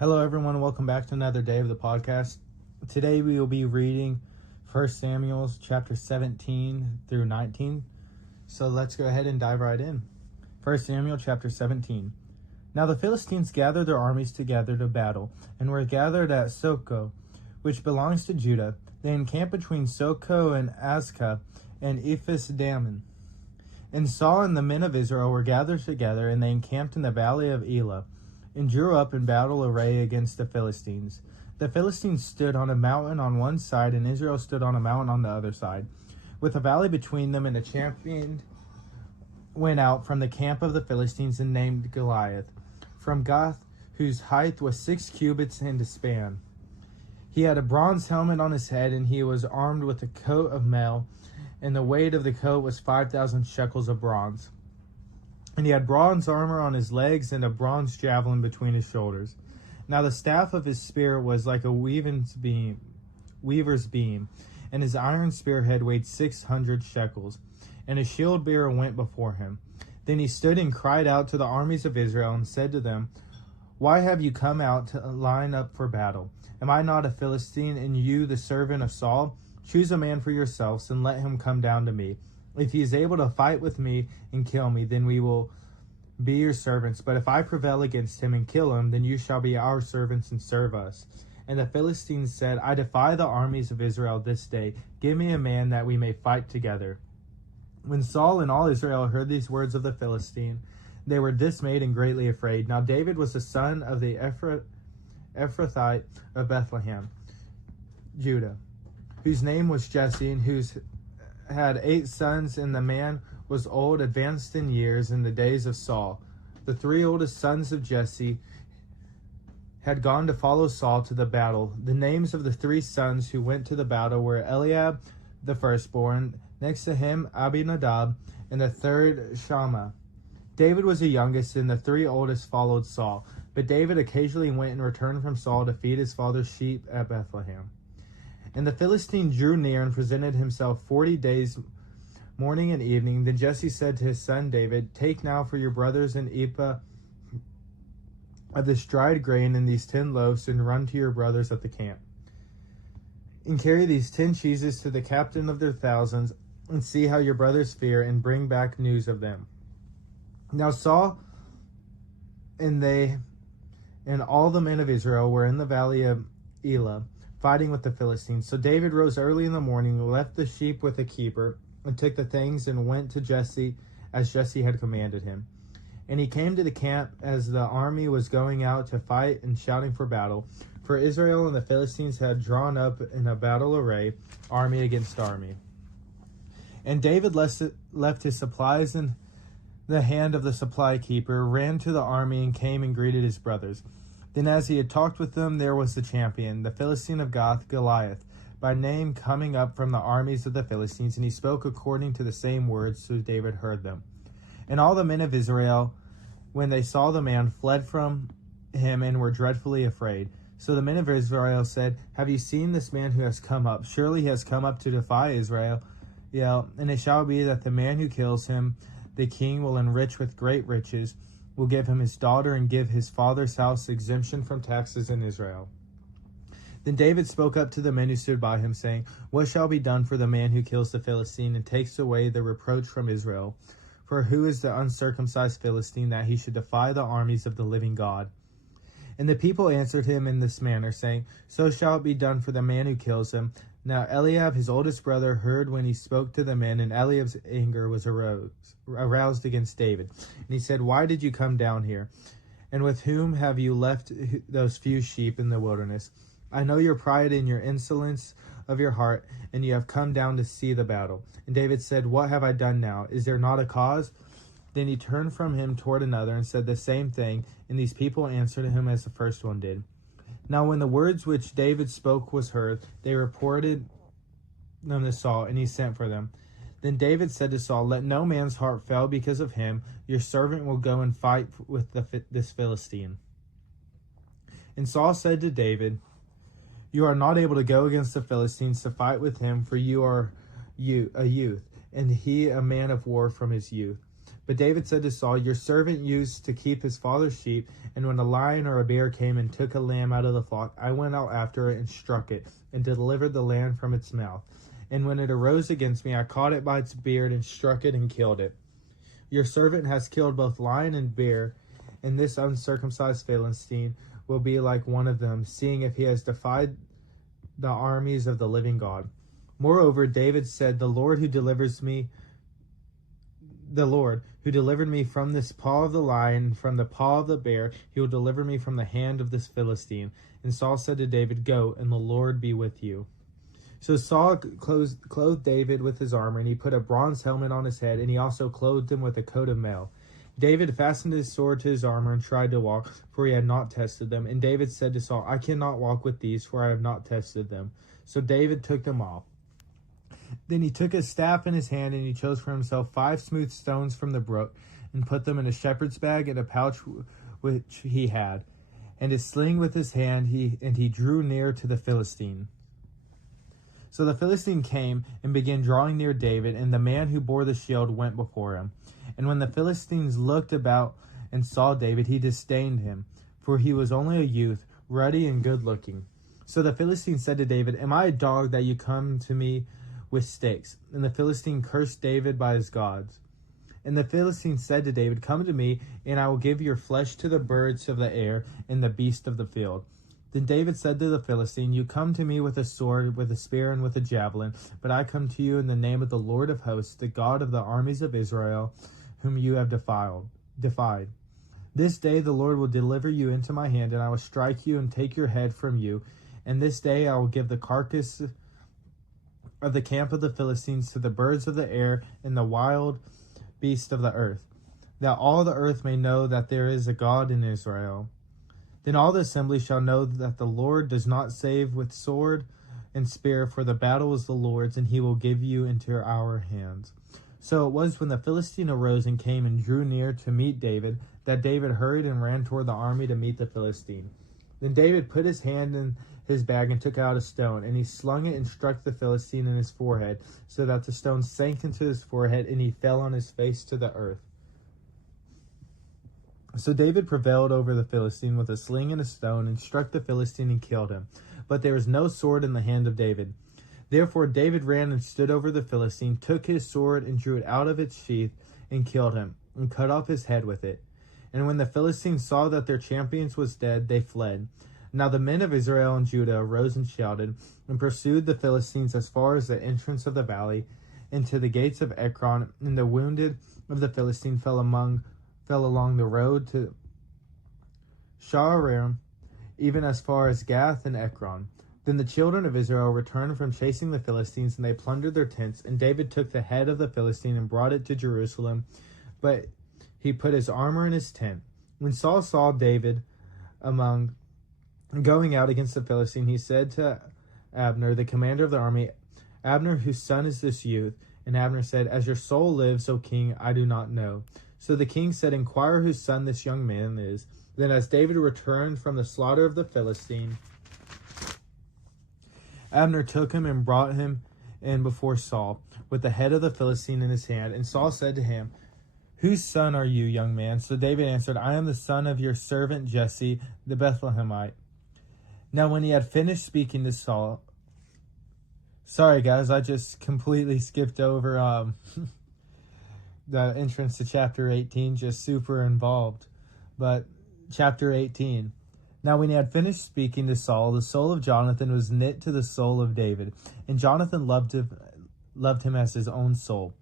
Hello everyone, welcome back to another day of the podcast. Today we will be reading 1 Samuel chapter 17 through 19. So let's go ahead and dive right in. 1 Samuel chapter 17. Now the Philistines gathered their armies together to battle, and were gathered at Soko, which belongs to Judah. They encamped between Soko and Azekah and Ephes-dammim. And Saul and the men of Israel were gathered together, and they encamped in the valley of Elah, and drew up in battle array against the Philistines. The Philistines stood on a mountain on one side, and Israel stood on a mountain on the other side, with a valley between them. And a champion went out from the camp of the Philistines, and named Goliath, from Gath, whose height was 6 cubits and a span. He had a bronze helmet on his head, and he was armed with a coat of mail, and the weight of the coat was 5,000 shekels of bronze. And he had bronze armor on his legs, and a bronze javelin between his shoulders. Now the staff of his spear was like a weaver's beam, and his iron spearhead weighed 600 shekels. And a shield bearer went before him. Then he stood and cried out to the armies of Israel, and said to them, "Why have you come out to line up for battle? Am I not a Philistine, and you the servant of Saul? Choose a man for yourselves, and let him come down to me. If he is able to fight with me and kill me, then we will be your servants. But if I prevail against him and kill him, then you shall be our servants and serve us." And the Philistines said, "I defy the armies of Israel this day. Give me a man that we may fight together." When Saul and all Israel heard these words of the Philistine, they were dismayed and greatly afraid. Now David was the son of the Ephrathite of Bethlehem, Judah, whose name was Jesse, and whose had 8 sons, and the man was old, advanced in years, in the days of Saul. The 3 oldest sons of Jesse had gone to follow Saul to the battle. The names of the 3 sons who went to the battle were Eliab, the firstborn, next to him Abinadab, and the third Shammah. David was the youngest, and the 3 oldest followed Saul. But David occasionally went and returned from Saul to feed his father's sheep at Bethlehem. And the Philistine drew near and presented himself 40 days, morning and evening. Then Jesse said to his son David, "Take now for your brothers an ephah of this dried grain and these 10 loaves, and run to your brothers at the camp. And carry these 10 cheeses to the captain of their thousands, and see how your brothers fare, and bring back news of them." Now Saul and they and all the men of Israel were in the valley of Elah, fighting with the Philistines. So David rose early in the morning, left the sheep with a keeper, and took the things, and went to Jesse, as Jesse had commanded him. And he came to the camp as the army was going out to fight and shouting for battle. For Israel and the Philistines had drawn up in a battle array, army against army. And David left his supplies in the hand of the supply keeper, ran to the army, and came and greeted his brothers. Then as he had talked with them, there was the champion, the Philistine of Gath, Goliath, by name, coming up from the armies of the Philistines, and he spoke according to the same words, so David heard them. And all the men of Israel, when they saw the man, fled from him, and were dreadfully afraid. So the men of Israel said, "Have you seen this man who has come up? Surely he has come up to defy Israel. And it shall be that the man who kills him, the king will enrich with great riches, will give him his daughter, and give his father's house exemption from taxes in Israel." Then David spoke up to the men who stood by him, saying, "What shall be done for the man who kills the Philistine, and takes away the reproach from Israel? For who is the uncircumcised Philistine, that he should defy the armies of the living God?" And the people answered him in this manner, saying, "So shall it be done for the man who kills him." Now Eliab, his oldest brother, heard when he spoke to the men, and Eliab's anger was aroused against David. And he said, "Why did you come down here? And with whom have you left those few sheep in the wilderness? I know your pride and your insolence of your heart, and you have come down to see the battle." And David said, "What have I done now? Is there not a cause?" Then he turned from him toward another, and said the same thing, and these people answered him as the first one did. Now when the words which David spoke was heard, they reported them to Saul, and he sent for them. Then David said to Saul, "Let no man's heart fail because of him. Your servant will go and fight with this Philistine." And Saul said to David, "You are not able to go against the Philistines to fight with him, for you are a youth, and he a man of war from his youth. But David said to Saul, your servant used to keep his father's sheep, and when a lion or a bear came and took a lamb out of the flock, I went out after it and struck it, and delivered the lamb from its mouth. And when it arose against me, I caught it by its beard and struck it and killed it. Your servant has killed both lion and bear, and this uncircumcised Philistine will be like one of them, seeing if he has defied the armies of the living God. Moreover, David said, the Lord who delivered me from this paw of the lion, and from the paw of the bear, he will deliver me from the hand of this Philistine. And Saul said to David, go, and the Lord be with you. So Saul clothed David with his armor, and he put a bronze helmet on his head, and he also clothed him with a coat of mail. David fastened his sword to his armor and tried to walk, for he had not tested them. And David said to Saul, I cannot walk with these, for I have not tested them. So David took them off. Then he took his staff in his hand, and he chose for himself 5 smooth stones from the brook, and put them in a shepherd's bag and a pouch which he had, and his sling with his hand, and he drew near to the Philistine. So the Philistine came and began drawing near David, and the man who bore the shield went before him. And when the Philistines looked about and saw David, he disdained him, for he was only a youth, ruddy and good-looking. So the Philistine said to David, am I a dog that you come to me with sticks? And the Philistine cursed David by his gods. And the Philistine said to David, come to me, and I will give your flesh to the birds of the air and the beasts of the field. Then David said to the Philistine, you come to me with a sword, with a spear, and with a javelin, but I come to you in the name of the Lord of hosts, the God of the armies of Israel, whom you have defied. This day the Lord will deliver you into my hand, and I will strike you and take your head from you. And this day I will give the carcass of the camp of the Philistines to the birds of the air and the wild beasts of the earth, that all the earth may know that there is a God in Israel. Then all the assembly shall know that the Lord does not save with sword and spear, for the battle is the Lord's, and he will give you into our hands. So it was when the Philistine arose and came and drew near to meet David, that David hurried and ran toward the army to meet the Philistine. Then David put his hand in his bag and took out a stone, and he slung it and struck the Philistine in his forehead, so that the stone sank into his forehead, and he fell on his face to the earth. So David prevailed over the Philistine with a sling and a stone, and struck the Philistine and killed him. But there was no sword in the hand of David. Therefore David ran and stood over the Philistine, took his sword and drew it out of its sheath, and killed him, and cut off his head with it. And when the Philistines saw that their champion was dead, they fled. Now the men of Israel and Judah arose and shouted, and pursued the Philistines as far as the entrance of the valley, and to the gates of Ekron. And the wounded of the Philistine fell along the road to Sha'araim, even as far as Gath and Ekron. Then the children of Israel returned from chasing the Philistines, and they plundered their tents. And David took the head of the Philistine and brought it to Jerusalem, but he put his armor in his tent. When Saul saw David going out against the Philistine, he said to Abner, the commander of the army, Abner, whose son is this youth? And Abner said, as your soul lives, O king, I do not know. So the king said, inquire whose son this young man is. Then as David returned from the slaughter of the Philistine, Abner took him and brought him in before Saul, with the head of the Philistine in his hand. And Saul said to him, whose son are you, young man? So David answered, I am the son of your servant Jesse, the Bethlehemite. Now when he had finished speaking to Saul, sorry guys, I just completely skipped over the entrance to chapter 18, just super involved. But chapter 18. Now when he had finished speaking to Saul, the soul of Jonathan was knit to the soul of David, and Jonathan loved him as his own soul.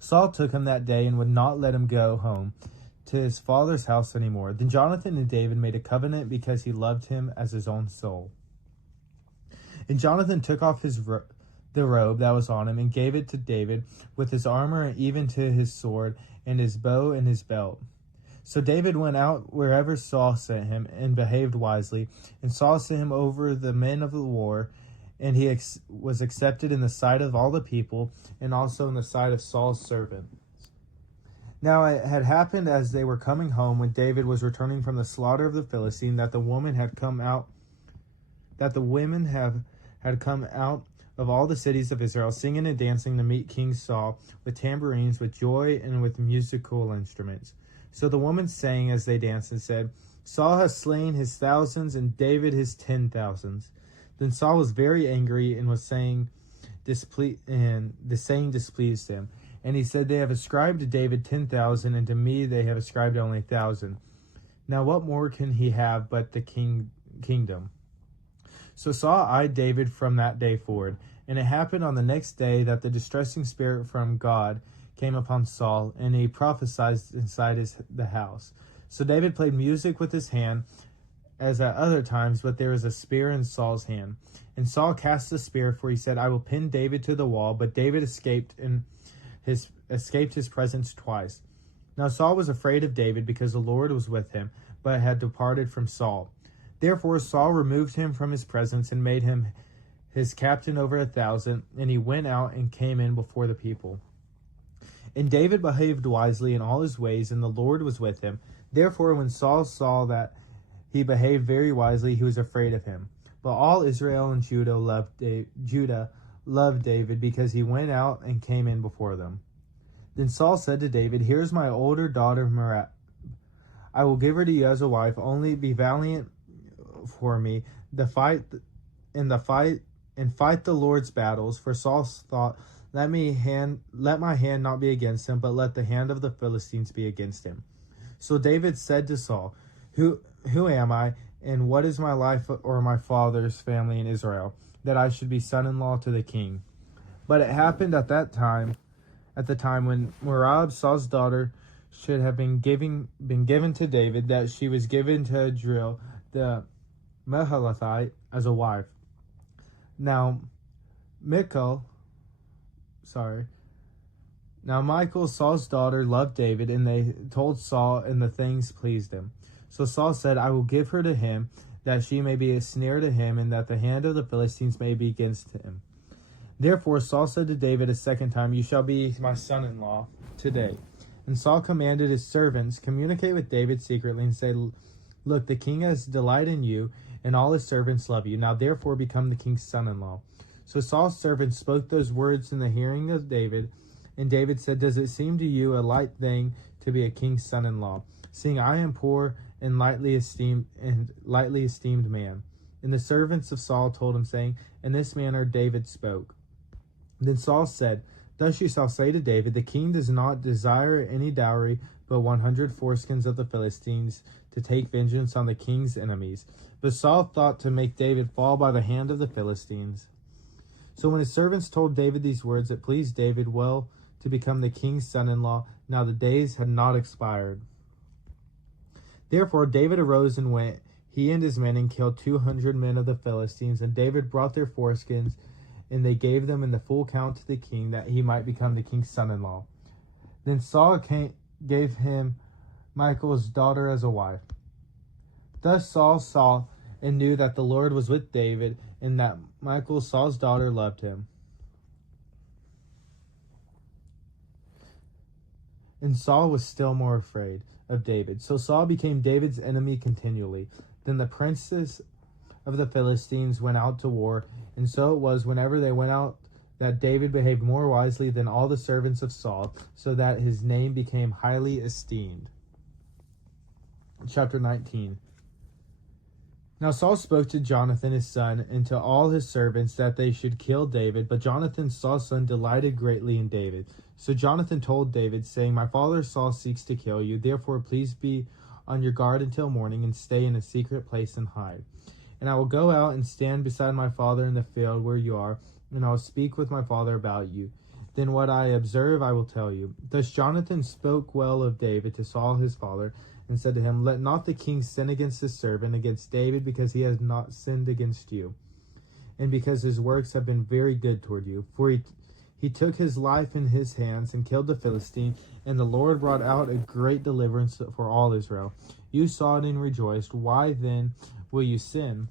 Saul took him that day and would not let him go home to his father's house anymore. Then Jonathan and David made a covenant because he loved him as his own soul. And Jonathan took off the robe that was on him and gave it to David with his armor and even to his sword and his bow and his belt. So David went out wherever Saul sent him and behaved wisely. And Saul sent him over the men of the war, and he was accepted in the sight of all the people and also in the sight of Saul's servants. Now it had happened as they were coming home, when David was returning from the slaughter of the Philistine, that the women had come out of all the cities of Israel, singing and dancing to meet King Saul, with tambourines, with joy, and with musical instruments. So the women sang as they danced and said, Saul has slain his thousands, and David his 10,000s. Then Saul was very angry, and the saying displeased him. And he said, They have ascribed to David 10,000, and to me they have ascribed only 1,000. Now what more can he have but the kingdom? So Saul eyed David from that day forward. And it happened on the next day that the distressing spirit from God came upon Saul, and he prophesied inside the house. So David played music with his hand, as at other times, but there was a spear in Saul's hand. And Saul cast the spear, for he said, I will pin David to the wall. But David escaped his presence twice. Now Saul was afraid of David, because the Lord was with him, but had departed from Saul. Therefore Saul removed him from his presence, and made him his captain over 1,000, and he went out and came in before the people. And David behaved wisely in all his ways, and the Lord was with him. Therefore when Saul saw that he behaved very wisely, he was afraid of him. But all Israel and Judah loved David, because he went out and came in before them. Then Saul said to David, Here is my older daughter Merab. I will give her to you as a wife. Only be valiant for me, fight the Lord's battles. For Saul thought, Let my hand not be against him, but let the hand of the Philistines be against him. So David said to Saul, Who am I, and what is my life or my father's family in Israel, that I should be son-in-law to the king? But it happened at the time when Merab, Saul's daughter, should have been given to David, that she was given to Adriel the Mahalathite as a wife. Now Michal, Saul's daughter, loved David, and they told Saul, and the things pleased him. So Saul said, I will give her to him, that she may be a snare to him, and that the hand of the Philistines may be against him. Therefore Saul said to David a second time, You shall be my son-in-law today. And Saul commanded his servants, Communicate with David secretly, and say, Look, the king has delight in you, and all his servants love you. Now therefore become the king's son-in-law. So Saul's servants spoke those words in the hearing of David. And David said, Does it seem to you a light thing to be a king's son-in-law, seeing I am poor and lightly esteemed man? And the servants of Saul told him, saying, In this manner David spoke. Then Saul said, Thus you shall say to David, The king does not desire any dowry, but 100 foreskins of the Philistines, to take vengeance on the king's enemies. But Saul thought to make David fall by the hand of the Philistines. So when his servants told David these words, it pleased David well to become the king's son-in-law. Now the days had not expired. Therefore David arose and went, he and his men, and killed 200 men of the Philistines. And David brought their foreskins, and they gave them in the full count to the king, that he might become the king's son-in-law. Then Saul gave him Michal's daughter as a wife. Thus Saul saw and knew that the Lord was with David, and that Michal, Saul's daughter, loved him. And Saul was still more afraid of David. So Saul became David's enemy continually. Then the princes of the Philistines went out to war, and so it was whenever they went out that David behaved more wisely than all the servants of Saul, so that his name became highly esteemed. Chapter 19. Now Saul spoke to Jonathan his son, and to all his servants, that they should kill David. But Jonathan, Saul's son, delighted greatly in David. So Jonathan told David, saying, My father Saul seeks to kill you. Therefore please be on your guard until morning, and stay in a secret place and hide. And I will go out and stand beside my father in the field where you are, and I will speak with my father about you. Then what I observe I will tell you. Thus Jonathan spoke well of David to Saul his father, and said to him, Let not the king sin against his servant, against David, because he has not sinned against you, and because his works have been very good toward you. For he took his life in his hands, and killed the Philistine, and the Lord brought out a great deliverance for all Israel. You saw it and rejoiced. Why then will you sin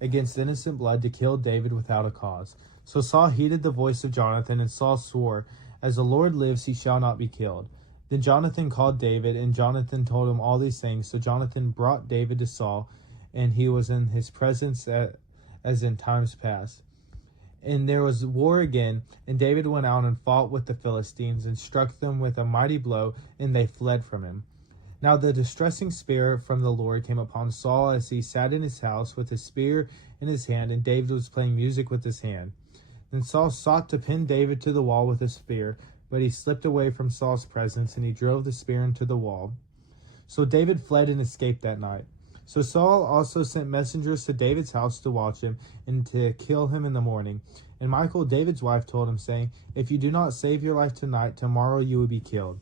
against innocent blood to kill David without a cause? So Saul heeded the voice of Jonathan, and Saul swore, As the Lord lives, he shall not be killed. Then Jonathan called David, and Jonathan told him all these things. So Jonathan brought David to Saul, and he was in his presence as in times past. And there was war again, and David went out and fought with the Philistines and struck them with a mighty blow, and they fled from him. Now the distressing spirit from the Lord came upon Saul as he sat in his house with his spear in his hand, and David was playing music with his hand. Then Saul sought to pin David to the wall with a spear, but he slipped away from Saul's presence, and he drove the spear into the wall. So David fled and escaped that night. So Saul also sent messengers to David's house to watch him and to kill him in the morning. And Michal, David's wife, told him, saying, "If you do not save your life tonight, tomorrow you will be killed."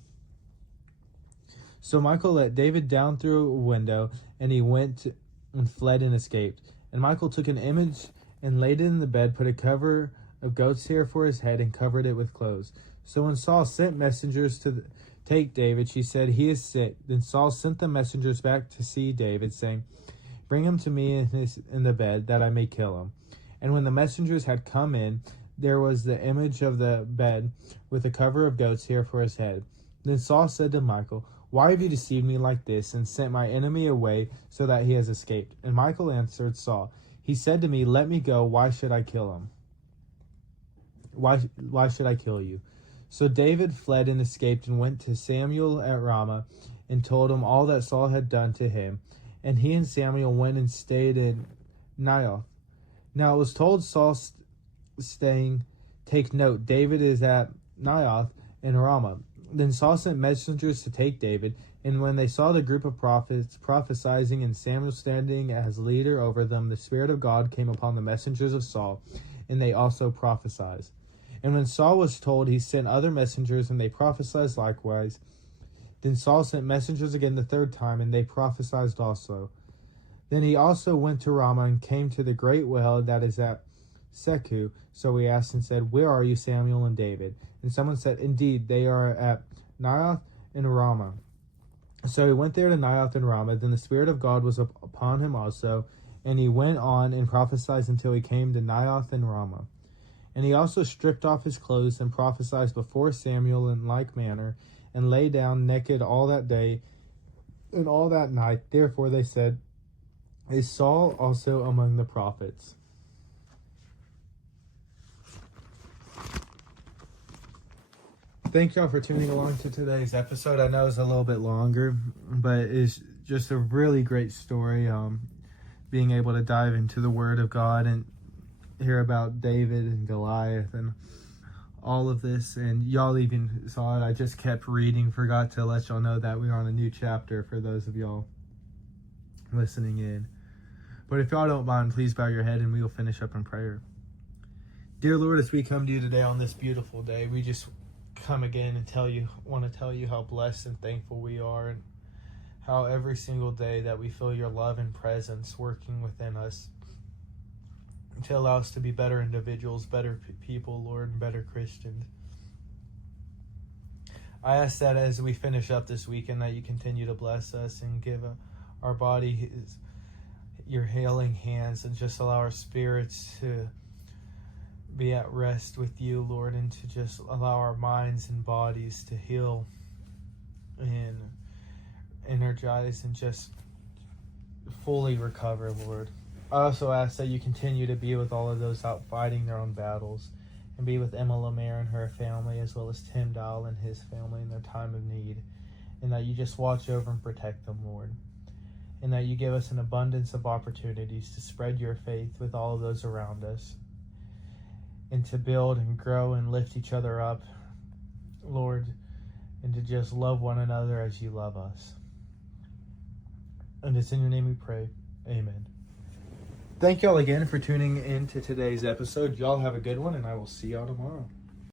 So Michal let David down through a window, and he went and fled and escaped. And Michal took an image and laid it in the bed, put a cover of goat's hair for his head, and covered it with clothes. So when Saul sent messengers to take David, she said, "He is sick." Then Saul sent the messengers back to see David, saying, "Bring him to me in the bed, that I may kill him." And when the messengers had come in, there was the image of the bed with a cover of goat's hair for his head. Then Saul said to Michal, "Why have you deceived me like this, and sent my enemy away so that he has escaped?" And Michal answered Saul, "He said to me, 'Let me go. Why should I kill him? Why should I kill you?'" So David fled and escaped and went to Samuel at Ramah and told him all that Saul had done to him. And he and Samuel went and stayed in Naioth. Now it was told Saul staying, "Take note, David is at Naioth in Ramah." Then Saul sent messengers to take David, and when they saw the group of prophets prophesying and Samuel standing as leader over them, the Spirit of God came upon the messengers of Saul, and they also prophesied. And when Saul was told, he sent other messengers, and they prophesied likewise. Then Saul sent messengers again the third time, and they prophesied also. Then he also went to Ramah and came to the great well that is at Seku. So he asked and said, "Where are you, Samuel and David?" And someone said, "Indeed, they are at Naioth and Ramah." So he went there to Naioth and Ramah. Then the Spirit of God was upon him also, and he went on and prophesied until he came to Naioth and Ramah. And he also stripped off his clothes and prophesied before Samuel in like manner, and lay down naked all that day and all that night. Therefore they said, "Is Saul also among the prophets?" Thank y'all for tuning along to today's episode. I know it's a little bit longer, but it's just a really great story. Being able to dive into the Word of God and hear about David and Goliath and all of this. And y'all even saw it. I just kept reading, forgot to let y'all know that we're on a new chapter for those of y'all listening in. But if y'all don't mind, please bow your head and we will finish up in prayer. Dear Lord, as we come to you today on this beautiful day, we just come again and want to tell you how blessed and thankful we are, and how every single day that we feel your love and presence working within us to allow us to be better individuals, better people, Lord, and better Christians. I ask that as we finish up this weekend that you continue to bless us and give our body your healing hands, and just allow our spirits to be at rest with you, Lord, and to just allow our minds and bodies to heal and energize and just fully recover, Lord. I also ask that you continue to be with all of those out fighting their own battles, and be with Emma Lemaire and her family, as well as Tim Dowell and his family in their time of need, and that you just watch over and protect them, Lord, and that you give us an abundance of opportunities to spread your faith with all of those around us, and to build and grow and lift each other up, Lord, and to just love one another as you love us. And it's in your name we pray. Amen. Thank y'all again for tuning in to today's episode. Y'all have a good one, and I will see y'all tomorrow.